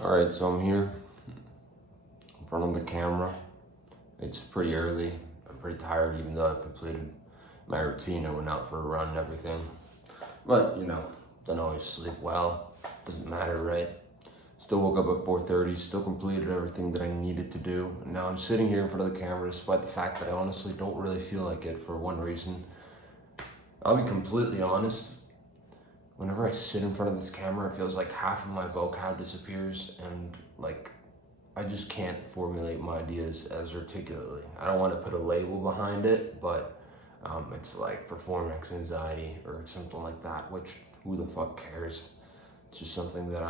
Alright, so I'm here in front of the camera. It's pretty early. I'm pretty tired even though I've completed my routine. I went out for a run and everything. But, don't always sleep well. Doesn't matter, right? Still woke up at 4:30, still completed everything that I needed to do. And now I'm sitting here in front of the camera despite the fact that I honestly don't really feel like it for one reason. I'll be completely honest. Whenever I sit in front of this camera, it feels like half of my vocab disappears and like I just can't formulate my ideas as articulately. I don't want to put a label behind it, but it's like performance anxiety or something like that, which who the fuck cares? It's just something that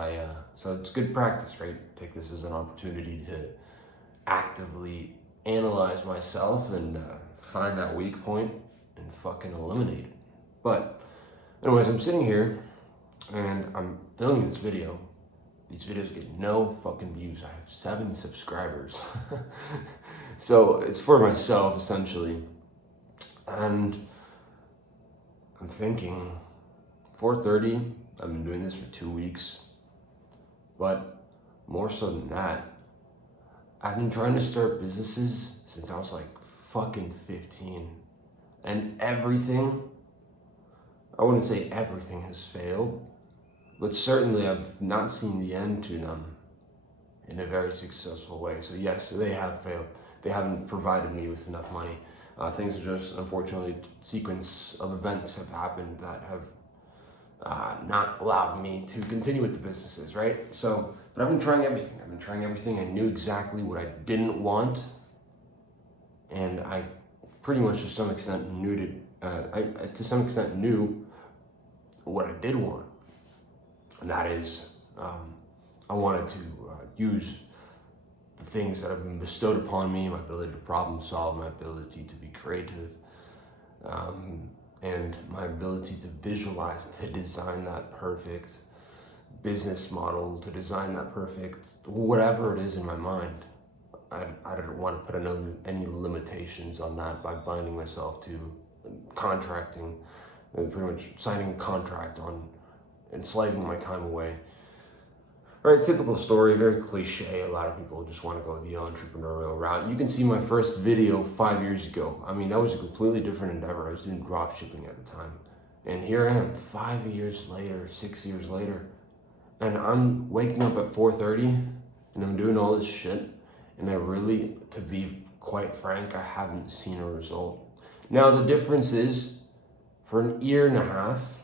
so it's good practice, right? Take this as an opportunity to actively analyze myself and find that weak point and fucking eliminate it. But anyways, I'm sitting here and I'm filming this video. These videos get no fucking views. I have 7 subscribers. So it's for myself essentially. And I'm thinking 4:30, I've been doing this for 2 weeks. But more so than that, I've been trying to start businesses since I was like fucking 15. And everything, I wouldn't say everything has failed, but certainly I've not seen the end to them in a very successful way. So yes, they have failed. They haven't provided me with enough money. Things are just, unfortunately, sequence of events have happened that have not allowed me to continue with the businesses, right? So, but I've been trying everything. I knew exactly what I didn't want, and I pretty much to some extent knew what I did want, and that is I wanted to use the things that have been bestowed upon me, my ability to problem solve, my ability to be creative, and my ability to visualize, to design that perfect business model, to design that perfect whatever it is in my mind. I don't want to put any limitations on that by binding myself to contracting, pretty much signing a contract on enslaving my time away. All right, typical story, very cliche. A lot of people just want to go the entrepreneurial route. You can see my first video 5 years ago. I mean, that was a completely different endeavor. I was doing drop shipping at the time. And here I am 5 years later, 6 years later. And I'm waking up at 4:30 and I'm doing all this shit. And I really, to be quite frank, I haven't seen a result. Now, the difference is for an year and a half,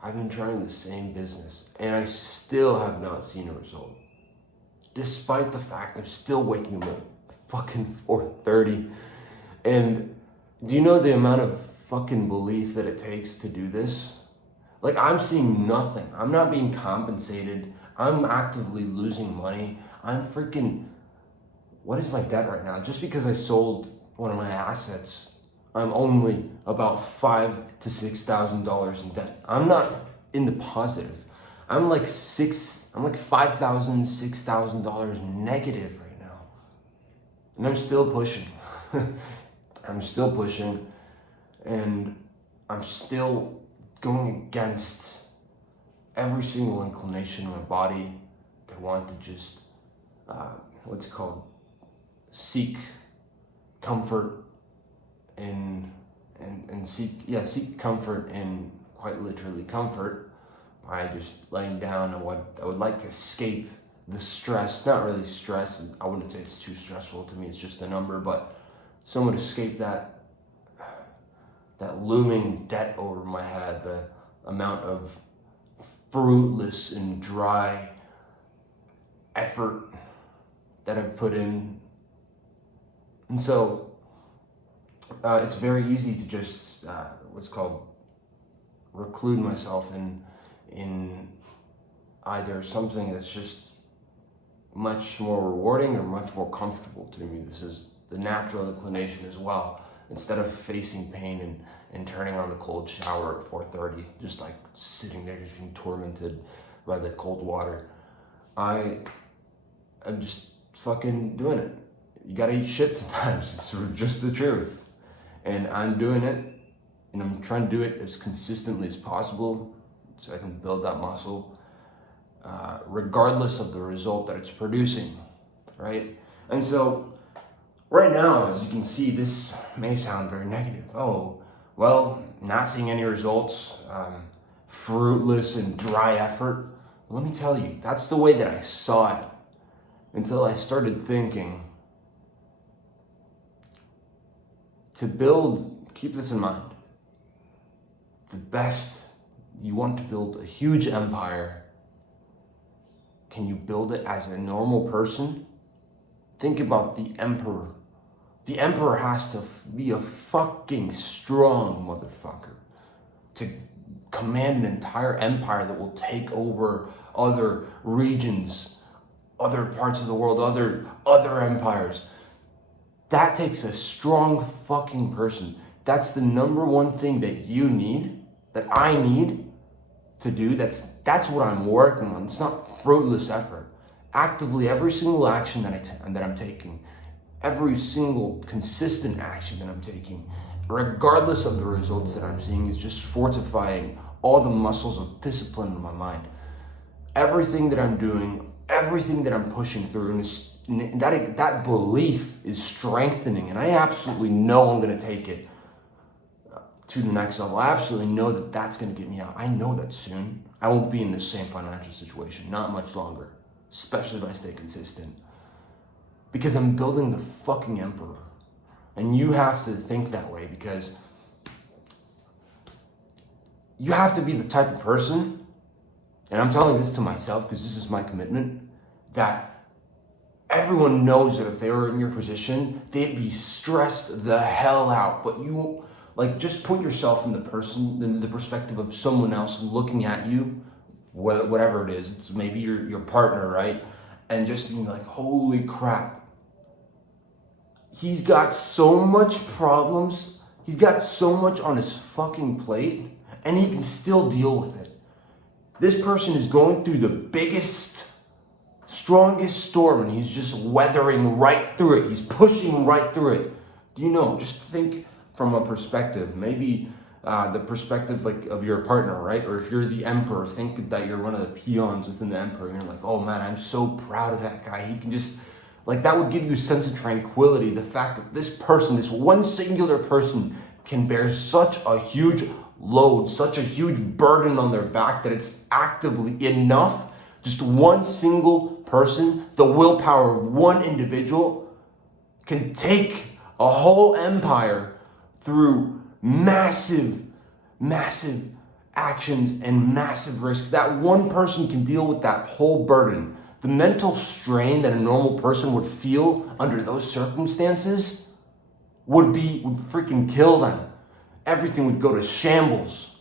I've been trying the same business and I still have not seen a result. Despite the fact I'm still waking up at fucking 4:30. And do you know the amount of fucking belief that it takes to do this? Like, I'm seeing nothing. I'm not being compensated. I'm actively losing money. What is my debt right now? Just because I sold one of my assets, I'm only about $5,000 to $6,000 in debt. I'm not in the positive. I'm like $5,000, $6,000 negative right now. And I'm still pushing. I'm still pushing. And I'm still going against every single inclination in my body to want to just, seek comfort and seek comfort in quite literally comfort by just laying down. And what I would like to escape the stress, not really stress, I wouldn't say it's too stressful to me, it's just a number, but someone escape that looming debt over my head, the amount of fruitless and dry effort that I've put in. And so it's very easy to just reclude myself in either something that's just much more rewarding or much more comfortable to me. This is the natural inclination as well. Instead of facing pain and turning on the cold shower at 4:30, just like sitting there just being tormented by the cold water, I'm just fucking doing it. You gotta eat shit sometimes. It's just the truth. And I'm doing it, and I'm trying to do it as consistently as possible so I can build that muscle. regardless of the result that it's producing, right? And so right now, as you can see, this may sound very negative. Oh, well, not seeing any results, fruitless and dry effort. Let me tell you, that's the way that I saw it until I started thinking to build, keep this in mind, you want to build a huge empire. Can you build it as a normal person? Think about the emperor. The emperor has to be a fucking strong motherfucker to command an entire empire that will take over other regions, other parts of the world, other empires. That takes a strong fucking person. That's the number one thing that you need, that I need to do. That's what I'm working on. It's not fruitless effort. Actively, every single action that I'm taking, every single consistent action that I'm taking, regardless of the results that I'm seeing, is just fortifying all the muscles of discipline in my mind. Everything that I'm doing, everything that I'm pushing through, and that belief is strengthening, and I absolutely know I'm going to take it to the next level. I absolutely know that that's going to get me out. I know that soon I won't be in the same financial situation, not much longer, especially if I stay consistent, because I'm building the fucking emperor. And you have to think that way, because you have to be the type of person, and I'm telling this to myself because this is my commitment, that everyone knows that if they were in your position, they'd be stressed the hell out. But you, just put yourself in the perspective of someone else looking at you, whatever it is. It's maybe your partner, right? And just being like, holy crap. He's got so much problems. He's got so much on his fucking plate, and he can still deal with it. This person is going through the biggest, strongest storm, and he's just weathering right through it. He's pushing right through it. Do you know? Just think from a perspective, maybe the perspective of your partner, right? Or if you're the emperor, think that you're one of the peons within the emperor, and you're like, oh man, I'm so proud of that guy. He can just, that would give you a sense of tranquility. The fact that this person, this one singular person, can bear such a huge load, such a huge burden on their back, that it's actively enough. Just one single person, the willpower of one individual, can take a whole empire through massive actions and massive risk. That one person can deal with that whole burden. The mental strain that a normal person would feel under those circumstances would freaking kill them. Everything would go to shambles.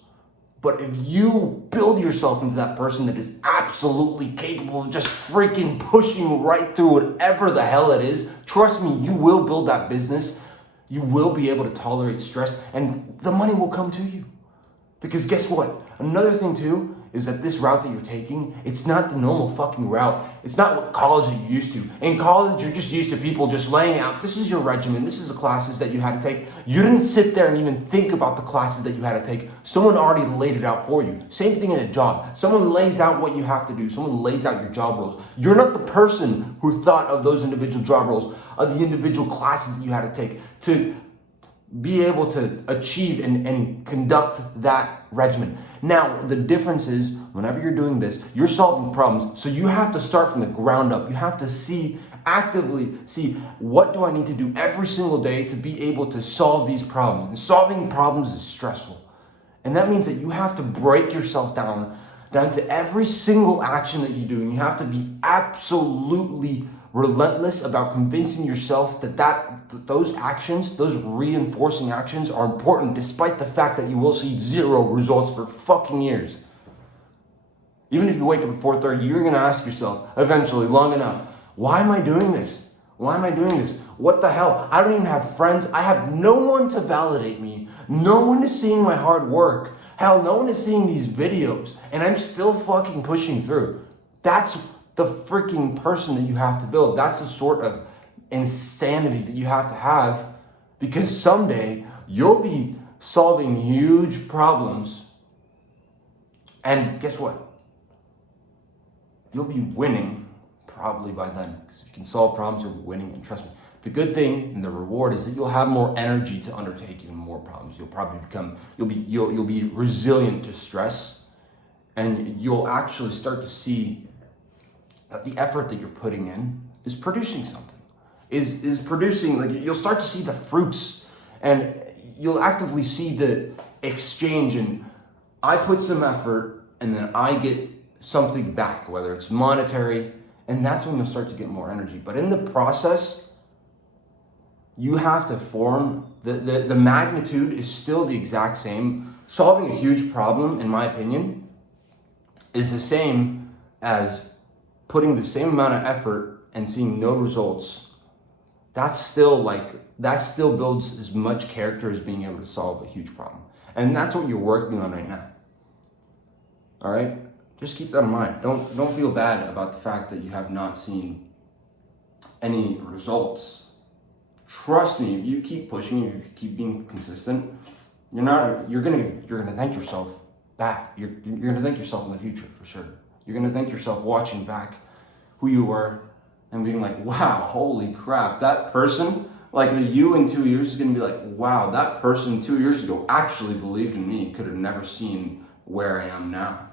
But if you build yourself into that person that is absolutely capable of just freaking pushing right through whatever the hell it is, trust me, you will build that business. You will be able to tolerate stress, and the money will come to you. Because guess what? Another thing too is that this route that you're taking, it's not the normal fucking route. It's not what college that you're used to. In college, you're just used to people just laying out, this is your regimen, this is the classes that you had to take. You didn't sit there and even think about the classes that you had to take. Someone already laid it out for you. Same thing in a job. Someone lays out what you have to do. Someone lays out your job roles. You're not the person who thought of those individual job roles, of the individual classes that you had to take to be able to achieve and conduct that regimen. Now, the difference is, whenever you're doing this, you're solving problems. So you have to start from the ground up. You have to actively see, what do I need to do every single day to be able to solve these problems? And solving problems is stressful. And that means that you have to break yourself down to every single action that you do. And you have to be absolutely relentless about convincing yourself that those actions, those reinforcing actions, are important, despite the fact that you will see zero results for fucking years. Even if you wake up at 4:30, you're gonna ask yourself eventually, long enough, why am I doing this? Why am I doing this? What the hell? I don't even have friends. I have no one to validate me. No one is seeing my hard work. Hell, no one is seeing these videos, and I'm still fucking pushing through. That's the freaking person that you have to build. That's the sort of insanity that you have to have, because someday you'll be solving huge problems, and guess what? you'll be winning probably by then. Because if you can solve problems, you're winning. And trust me, the good thing and the reward is that you'll have more energy to undertake even more problems. You'll probably you'll be resilient to stress, and you'll actually start to see that the effort that you're putting in is producing something. Is producing, like, you'll start to see the fruits, and you'll actively see the exchange. And I put some effort and then I get something back, whether it's monetary, and that's when you'll start to get more energy. But in the process, you have to form the magnitude is still the exact same. Solving a huge problem, in my opinion, is the same as putting the same amount of effort and seeing no results. That still builds as much character as being able to solve a huge problem. And that's what you're working on right now. All right? Just keep that in mind. Don't feel bad about the fact that you have not seen any results. Trust me, if you keep pushing, you keep being consistent, you're gonna thank yourself back. You're gonna thank yourself in the future for sure. You're gonna thank yourself watching back who you were and being like, wow, holy crap, that person, like the you in 2 years is gonna be like, wow, that person 2 years ago actually believed in me, could have never seen where I am now.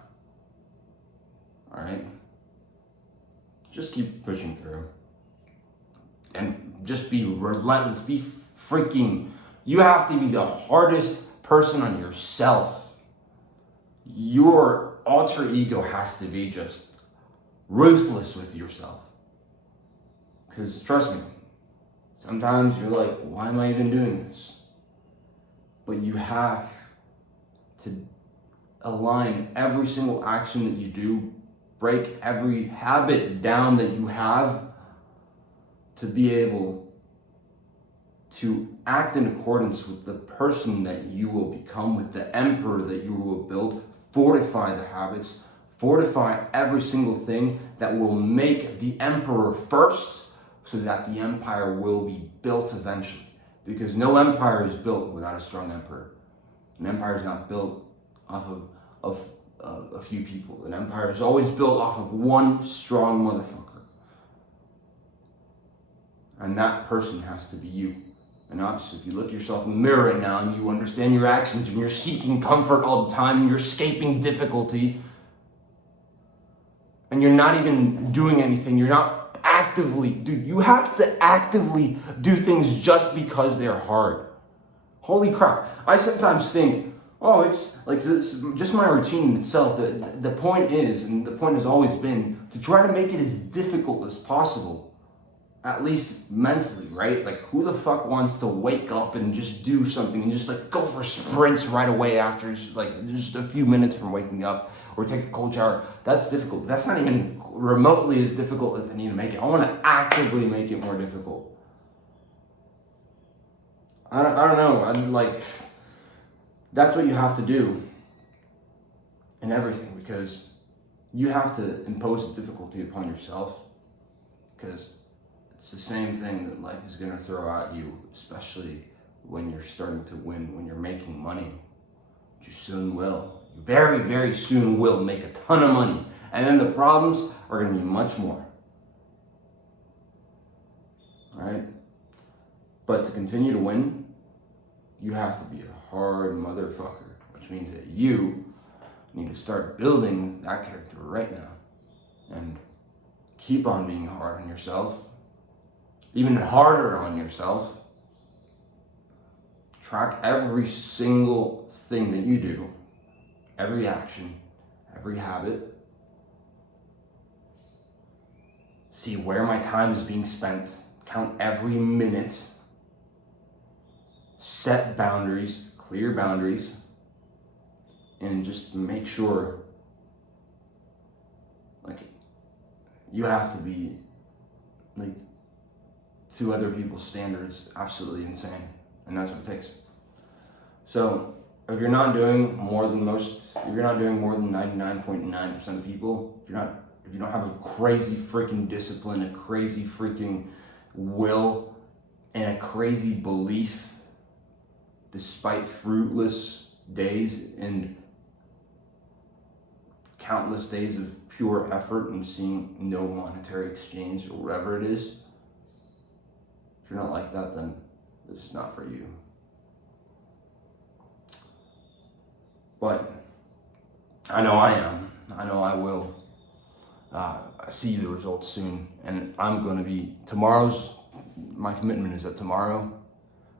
All right? Just keep pushing through. And just be relentless, you have to be the hardest person on yourself. Your alter ego has to be just ruthless with yourself. Because trust me, sometimes you're like, why am I even doing this? But you have to align every single action that you do, break every habit down that you have to be able to act in accordance with the person that you will become, with the emperor that you will build. Fortify the habits, fortify every single thing that will make the emperor first, so that the empire will be built eventually. Because no empire is built without a strong emperor. An empire is not built off of a few people. An empire is always built off of one strong motherfucker. And that person has to be you. And obviously, if you look at yourself in the mirror right now and you understand your actions and you're seeking comfort all the time and you're escaping difficulty and you're not even doing anything, you're not actively, dude, you have to actively do things just because they're hard. Holy crap. I sometimes think, oh, it's like this, just my routine in itself. The point is, and the point has always been, to try to make it as difficult as possible. At least mentally, right? Like, who the fuck wants to wake up and just do something and just like go for sprints right away after just a few minutes from waking up, or take a cold shower? That's difficult. That's not even remotely as difficult as I need to make it. I want to actively make it more difficult. I don't know. I'm like, that's what you have to do in everything, because you have to impose a difficulty upon yourself, because it's the same thing that life is going to throw at you, especially when you're starting to win, when you're making money. You soon will. You very, very soon will make a ton of money. And then the problems are going to be much more. All right? But to continue to win, you have to be a hard motherfucker, which means that you need to start building that character right now. And keep on being hard on yourself. Even harder on yourself. Track every single thing that you do, every action, every habit. See where my time is being spent. Count every minute. Set boundaries, clear boundaries, and just make sure, like, you have to be, like, to other people's standards, absolutely insane. And that's what it takes. So if you're not doing more than 99.9% of people, if you don't have a crazy freaking discipline, a crazy freaking will, and a crazy belief, despite fruitless days and countless days of pure effort and seeing no monetary exchange or whatever it is, if you're not like that, then this is not for you. But I know I am. I know I will. I see the results soon, and I'm going to be, my commitment is that tomorrow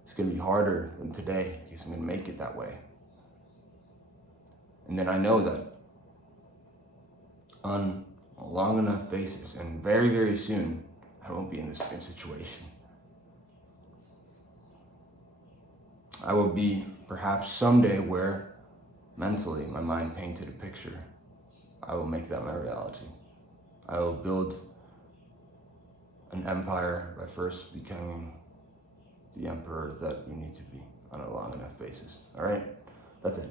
it's going to be harder than today because I'm going to make it that way. And then I know that on a long enough basis, and very, very soon, I won't be in the same situation. I will be perhaps someday where mentally my mind painted a picture. I will make that my reality. I will build an empire by first becoming the emperor that you need to be on a long enough basis. All right? That's it.